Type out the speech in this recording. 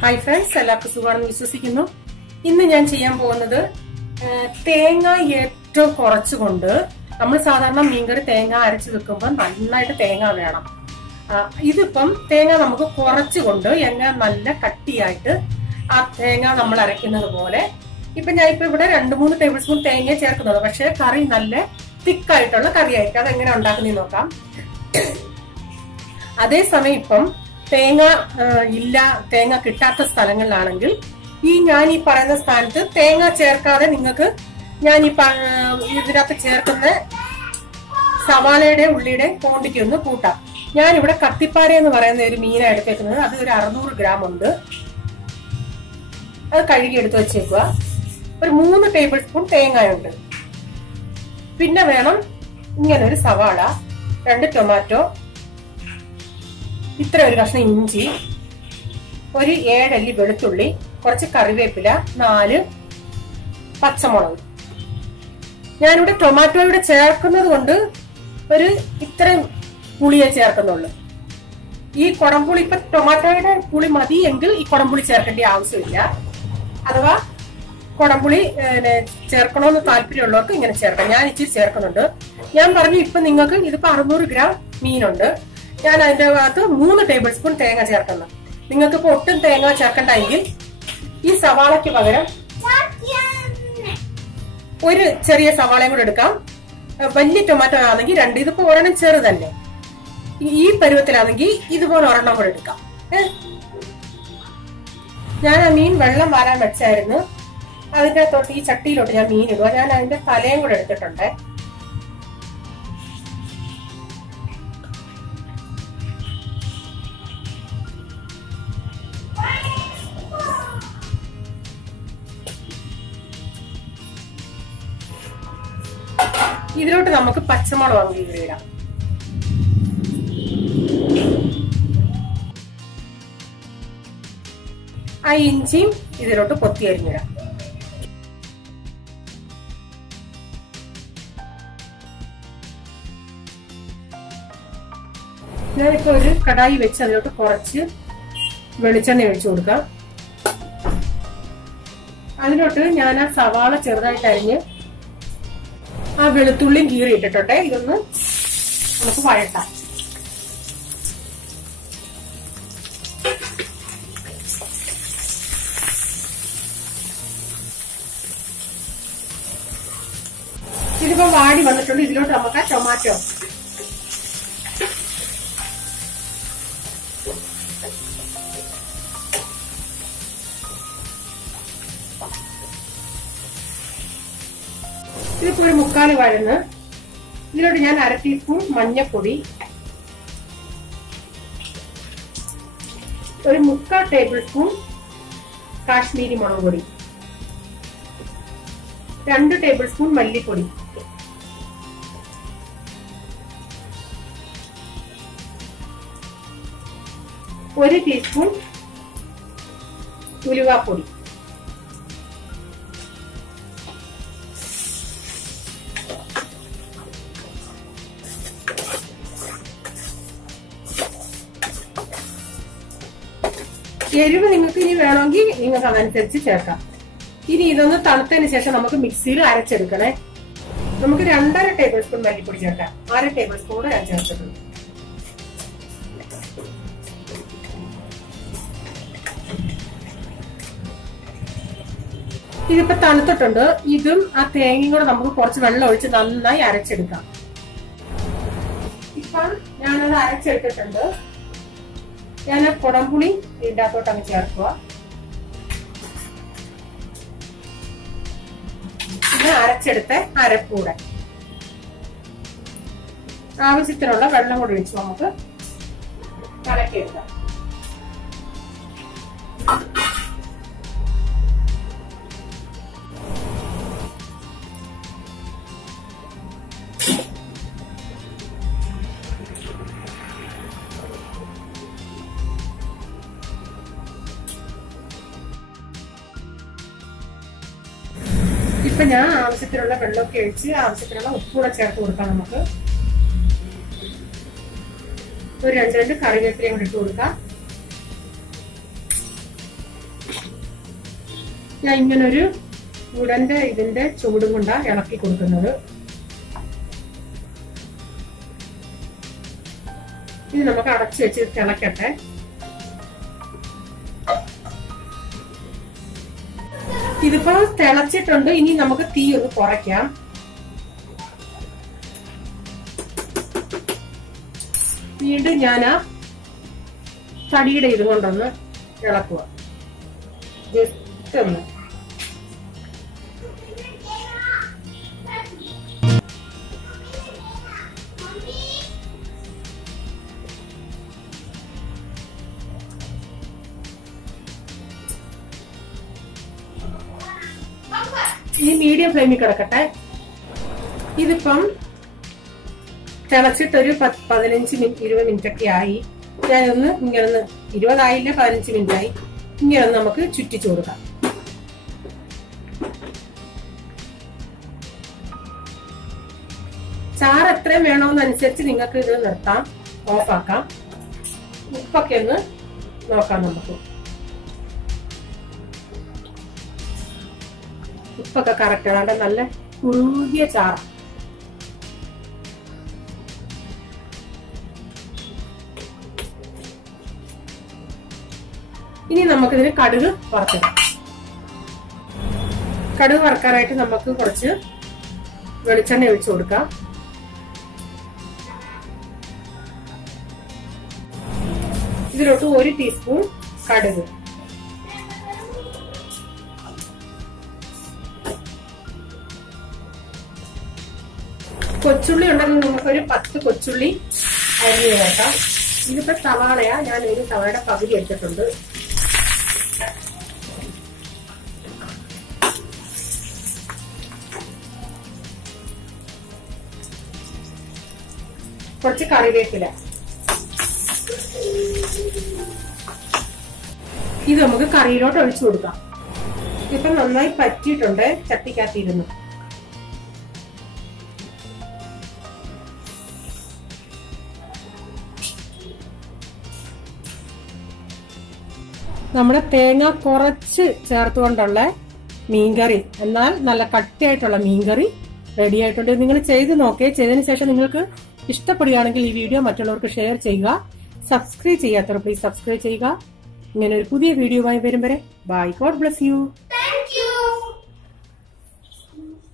Hi friends, എല്ലാവർക്കും സുഖമാണെന്ന് വിശ്വസിക്കുന്നു. ഇന്ന് ഞാൻ ചെയ്യാൻ പോകുന്നത് തേങ്ങ ഏറ്റവും കുറച്ചുകൊണ്ട് നമ്മൾ സാധാരണ മീൻകറി തേങ്ങ അരച്ച് വെക്കുമ്പോൾ നന്നായിട്ട് തേങ്ങ വേണം. ഇതിപ്പം തേങ്ങ നമുക്ക് കുറച്ചുകൊണ്ട് എങ്ങനെ നല്ല കട്ടിയായിട്ട് ആ തേങ്ങ നമ്മൾ അരയ്ക്കുന്നത് പോലെ ഇപ്പൊ ഞാൻ ഇവിടെ 2-3 ടേബിൾ സ്പൂൺ തേങ്ങ ചേർക്കുന്നത്. പക്ഷെ കറി നല്ല തിക്കായിട്ടുള്ള കറിയായിരിക്കും. അതെങ്ങനെ ഉണ്ടാക്കുന്നതെന്ന് നോക്കാം. അതേസമയം ഇപ്പം തേങ്ങ ഇല്ല, തേങ്ങ കിട്ടാത്ത സ്ഥലങ്ങളിലാണെങ്കിൽ ഞാൻ ഈ പറയുന്ന സ്ഥാനത്ത് തേങ്ങ ചേർക്കാതെ നിങ്ങൾക്ക് ഞാൻ ഈ ഇതിനകത്ത് ചേർക്കുന്ന സവാളയുടെ ഉള്ളിയുടെ ക്വാണ്ടിറ്റി ഒന്ന് കൂട്ടാം. ഞാനിവിടെ കത്തിപ്പാര എന്ന് പറയുന്ന ഒരു മീനാണ് എടുത്തേക്കുന്നത്. അത് ഒരു 600 ഗ്രാം ഉണ്ട്. അത് കഴുകി എടുത്ത് വെച്ചേക്കുക. ഒരു 3 ടേബിൾ സ്പൂൺ തേങ്ങയുണ്ട്. പിന്നെ വേണം ഇങ്ങനെ ഒരു സവാള, 2 ടൊമാറ്റോ, ഇത്ര ഒരു കഷ്ണം ഇഞ്ചി, ഒരു 7 അല്ലി വെളുത്തുള്ളി, കുറച്ച് കറിവേപ്പില, 4 പച്ചമുളക്. ഞാനിവിടെ ടൊമാറ്റോയുടെ ചേർക്കുന്നത് കൊണ്ട് ഒരു ഇത്രയും പുളിയെ ചേർക്കുന്നുള്ളൂ. ഈ കുടംപുളി ഇപ്പൊ ടൊമാറ്റോയുടെ പുളി മതി എങ്കിൽ ഈ കുടംപുളി ചേർക്കേണ്ട ആവശ്യമില്ല. അഥവാ കുടംപുളി ചേർക്കണമെന്ന് താല്പര്യമുള്ളവർക്ക് ഇങ്ങനെ ചേർക്കാം. ഞാൻ ഇച്ചിരി ചേർക്കുന്നുണ്ട്. ഞാൻ പറഞ്ഞു ഇപ്പൊ നിങ്ങൾക്ക് ഇതിപ്പോ 600 ഗ്രാം മീനുണ്ട്. ഞാൻ അതിന്റെ അകത്ത് 3 ടേബിൾ സ്പൂൺ തേങ്ങ ചേർക്കുന്നു. നിങ്ങൾക്ക് ഇപ്പൊ ഒട്ടും തേങ്ങ ചേർക്കണ്ടെങ്കിൽ ഈ സവാളയ്ക്ക് പകരം ഒരു ചെറിയ സവാളയും കൂടെ എടുക്കാം. വലിയ ടൊമാറ്റോ ആണെങ്കിൽ 2, ഇതിപ്പോ ഒരെണ്ണം ചെറുതല്ലേ. ഈ പരുവത്തിലാണെങ്കിൽ ഇതുപോലെ ഒരെണ്ണം കൂടെ എടുക്കാം. ഞാൻ ആ മീൻ വെള്ളം വാരാൻ വെച്ചായിരുന്നു. അതിന്റെ തൊട്ട് ഈ ചട്ടിയിലോട്ട് ഞാൻ മീൻ ഇടുക. ഞാൻ അതിന്റെ തലയും കൂടെ എടുത്തിട്ടുണ്ട്. ഇതിലോട്ട് നമുക്ക് പച്ചമുളക് ഇടാം. ആ ഇഞ്ചിയും ഇതിലോട്ട് കൊത്തി അരിഞ്ഞിടാം. ഞാനിപ്പോ ഒരു കടായി വെച്ച് അതിലോട്ട് കുറച്ച് വെളിച്ചെണ്ണ ഒഴിച്ചു കൊടുക്കാം. അതിലോട്ട് ഞാൻ ആ സവാള ചെറുതായിട്ട് അരിഞ്ഞ് ആ വെളുത്തുള്ളിയും കീറി ഇട്ടിട്ടോട്ടെ. ഇതൊന്ന് നമുക്ക് വഴട്ടാം. ഇതിപ്പോ വാടി വന്നിട്ടുണ്ട്. ഇതിലോട്ട് നമുക്ക് ആ ടൊമാറ്റോ ഇതിപ്പോ ഒരു 3/4 വഴന്ന് ഇതിലോട്ട് ഞാൻ 1/2 ടീസ്പൂൺ മഞ്ഞൾപ്പൊടി, ഒരു 3/4 ടേബിൾ സ്പൂൺ കാശ്മീരി മുളക് പൊടി, 2 ടേബിൾ സ്പൂൺ മല്ലിപ്പൊടി, ഒരു ടീസ്പൂൺ ഉലുവാപ്പൊടി, എരിവ് നിങ്ങൾക്ക് ഇനി വേണമെങ്കിൽ നിങ്ങൾക്ക് അതനുസരിച്ച് ചേർക്കാം. ഇനി ഇതൊന്ന് തണുത്തതിന് ശേഷം നമുക്ക് മിക്സിയിൽ അരച്ചെടുക്കണേ. നമുക്ക് 2.5 ടേബിൾ സ്പൂൺ മല്ലിപ്പൊടി ചേർക്കാം. 1/2 ടേബിൾ സ്പൂൺ ഞാൻ ചേർത്തിട്ടുണ്ട്. ഇതിപ്പോ തണുത്തിട്ടുണ്ട്. ഇതും ആ തേങ്ങയും കൂടെ നമുക്ക് കുറച്ച് വെള്ളം ഒഴിച്ച് നന്നായി അരച്ചെടുക്കാം. ഇപ്പം ഞാനത് അരച്ചെടുത്തിട്ടുണ്ട്. ഞാൻ കുടംപുളി ഇതിൻ്റെ അകത്തോട്ട് അങ്ങ് ചേർക്കുക. ഇത് അരച്ചെടുത്ത അരപ്പൂടെ ആവശ്യത്തിനുള്ള വെള്ളം കൂടി ഒഴിച്ച് നമുക്ക് കലക്കിയെടുക്കാം. ഇപ്പൊ ഞാൻ ആവശ്യത്തിനുള്ള വെള്ളമൊക്കെ ഒഴിച്ച് ആവശ്യത്തിനുള്ള ഉപ്പൂടെ ചേർത്ത് കൊടുക്കാം. നമുക്ക് ഒരു 2 കറിവേപ്പിലയും കൂടി ഇട്ട് കൊടുക്കാം. ഞാൻ ഇങ്ങനൊരു ഉടന്റെ ഇതിന്റെ ചൂടും കൊണ്ടാ ഇളക്കി കൊടുക്കുന്നത്. ഇത് നമുക്ക് അടച്ചു വെച്ച് തിളക്കട്ടെ. ഇതിപ്പോ തിളച്ചിട്ടുണ്ട്. ഇനി നമുക്ക് തീ ഒന്ന് കുറയ്ക്കാം. വീണ്ടും ഞാൻ ആ തടിയുടെ ഇത് കൊണ്ടൊന്ന് ഇളക്കുക. ജസ്റ്റ് ഒന്ന്. ഈ മീഡിയം ഫ്ലെയിമിൽ കിടക്കട്ടെ. ഇതിപ്പം തിളച്ചിട്ടൊരു 15 മിനിറ്റ് 20 മിനിറ്റ് ഒക്കെ ആയി. ഞാനൊന്ന് ഇങ്ങനൊന്ന് 20 ആയില്ല, 15 മിനിറ്റ് ആയി. ഇങ്ങനൊന്ന് നമുക്ക് ചുറ്റിച്ചു കൊടുക്കാം. ചാറ് എത്രയും വേണമെന്നനുസരിച്ച് നിങ്ങൾക്ക് ഇത് നിർത്താം, ഓഫാക്കാം. ഉപ്പൊക്കെ ഒന്ന് നോക്കാം നമുക്ക്. ഉപ്പൊക്കെ കറക്റ്റ് ആണ്. നല്ല കുറുകിയ ചാറ്. ഇനി നമുക്കിതിന് കടുക് വറുത്തിടാം. കടുക് വറുക്കാനായിട്ട് നമുക്ക് കുറച്ച് വെളിച്ചെണ്ണ ഒഴിച്ചു കൊടുക്കാം. ഇതിലോട്ട് 1 ടീസ്പൂൺ കടുക്, കൊച്ചുള്ളി ഉണ്ടെങ്കിൽ നമുക്കൊരു 10 കൊച്ചുള്ളി അരിഞ്ഞു ചേർക്കാം. ഇതിപ്പോ സവാളയാ, ഞാൻ ഒരു സവാളയുടെ പകുതി എടുത്തിട്ടുണ്ട്. കുറച്ച് കറിവേപ്പില. ഇത് നമുക്ക് കറിയിലോട്ട് ഒഴിച്ചു കൊടുക്കാം. ഇപ്പൊ നന്നായി പറ്റിയിട്ടുണ്ട് ചട്ടിക്കകത്തിരുന്ന്. നമ്മുടെ തേങ്ങ കുറച്ച് ചേർത്തുകൊണ്ടുള്ള മീൻകറി, എന്നാൽ നല്ല കട്ടിയായിട്ടുള്ള മീൻകറി റെഡി ആയിട്ടുണ്ട്. നിങ്ങൾ ചെയ്ത് നോക്കേ. ചെയ്തതിനു ശേഷം നിങ്ങൾക്ക് ഇഷ്ടപ്പെടുകയാണെങ്കിൽ ഈ വീഡിയോ മറ്റുള്ളവർക്ക് ഷെയർ ചെയ്യുക. സബ്സ്ക്രൈബ് ചെയ്യാത്തവർ പ്ലീസ് സബ്സ്ക്രൈബ് ചെയ്യുക. ഇങ്ങനെ ഒരു പുതിയ വീഡിയോയുമായി വരും വരെ ബൈ. God bless you.